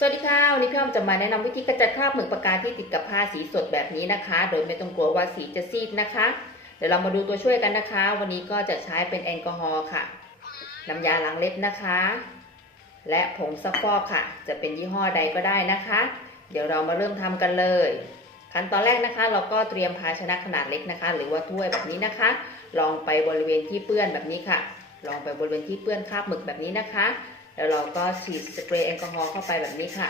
สวัสดีค่ะ วันนี้พี่อ้อมจะมาแนะนำวิธีกระจัดคราบหมึกปากกาที่ติดกับผ้าสีสดแบบนี้นะคะ โดยไม่ต้องกลัวว่าสีจะซีดนะคะ เดี๋ยวเรามาดูตัวช่วยกันนะคะ วันนี้ก็จะใช้เป็นแอลกอฮอล์ค่ะ น้ำยาล้างเล็บนะคะ และผงซักฟอกค่ะ จะเป็นยี่ห้อใดก็ได้นะคะ เดี๋ยวเรามาเริ่มทำกันเลย ขั้นตอนแรกนะคะ เราก็เตรียมภาชนะขนาดเล็กนะคะ หรือว่าถ้วยแบบนี้นะคะ ลองไปบริเวณที่เปื้อนแบบนี้ค่ะ ลองไปบริเวณที่เปื้อนคราบหมึกแบบนี้นะคะ แล้วเราก็ฉีดสเปรย์แอลกอฮอล์เข้าไปแบบนี้ค่ะ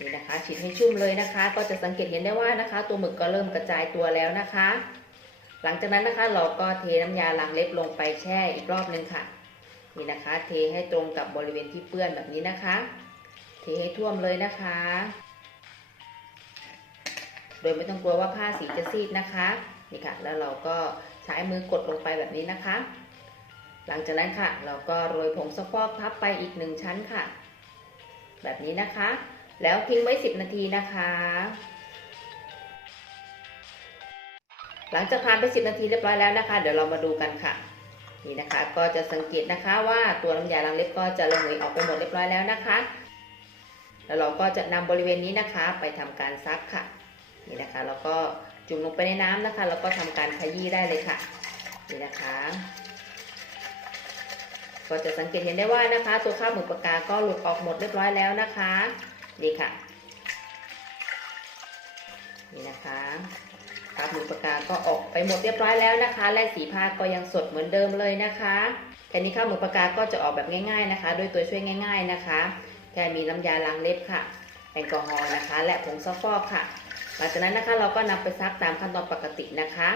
นี่นะคะฉีดให้ชุ่มเลยนะคะ ก็จะสังเกตเห็นได้ว่านะคะ ตัวหมึกก็เริ่มกระจายตัวแล้วนะคะ หลังจากนั้นนะคะเราก็เทน้ำยาล้างเล็บลงไปแช่อีกรอบนึงค่ะนี่นะคะ เทให้ตรงกับบริเวณที่เปื้อนแบบนี้นะคะ เทให้ท่วมเลยนะคะ โดยไม่ต้องกลัวว่าผ้าสีจะซีดนะคะนี่ค่ะ แล้วเราก็ใช้มือกดลงไปแบบนี้นะคะ หลังจากนั้นค่ะ เราก็โรยผงซักฟอกทับไปอีกหนึ่งชั้นค่ะ แบบนี้นะคะ แล้วทิ้งไว้ 10 นาทีนะคะ หลังจากผ่านไป 10 นาทีเรียบร้อยแล้วนะคะ เดี๋ยวเรามาดูกันค่ะ นี่นะคะ ก็จะสังเกตนะคะว่าตัวน้ำยาล้างเล็บก็จะระเหยออกไปหมดเรียบร้อยแล้วนะคะ แล้วเราก็จะนำบริเวณนี้นะคะ ไปทำการซักค่ะ นี่นะคะเราก็จุ่มลงไปในน้ำนะคะ แล้วก็ทำการขยี้ได้เลยค่ะ นี่นะคะ ก็จะสังเกตเห็นได้ว่านะคะ ตัวคราบหมึกปากกาก็หลุดออกหมดเรียบร้อยแล้วนะคะนี่ค่ะ นี่นะคะคราบหมึกปากกาก็ออกไปหมดเรียบร้อยแล้วนะคะ และสีผ้าก็ยังสดเหมือนเดิมเลยนะคะแค่นี้คราบหมึกปากกาก็จะออกแบบง่าย ๆนะคะ ด้วยตัวช่วยง่าย ๆนะคะแค่มีน้ำยาล้างเล็บค่ะแอลกอฮอล์นะคะ และผงซักฟอกค่ะ หลังจากนั้นนะคะเราก็นำไปซักตามขั้นตอนปกตินะคะ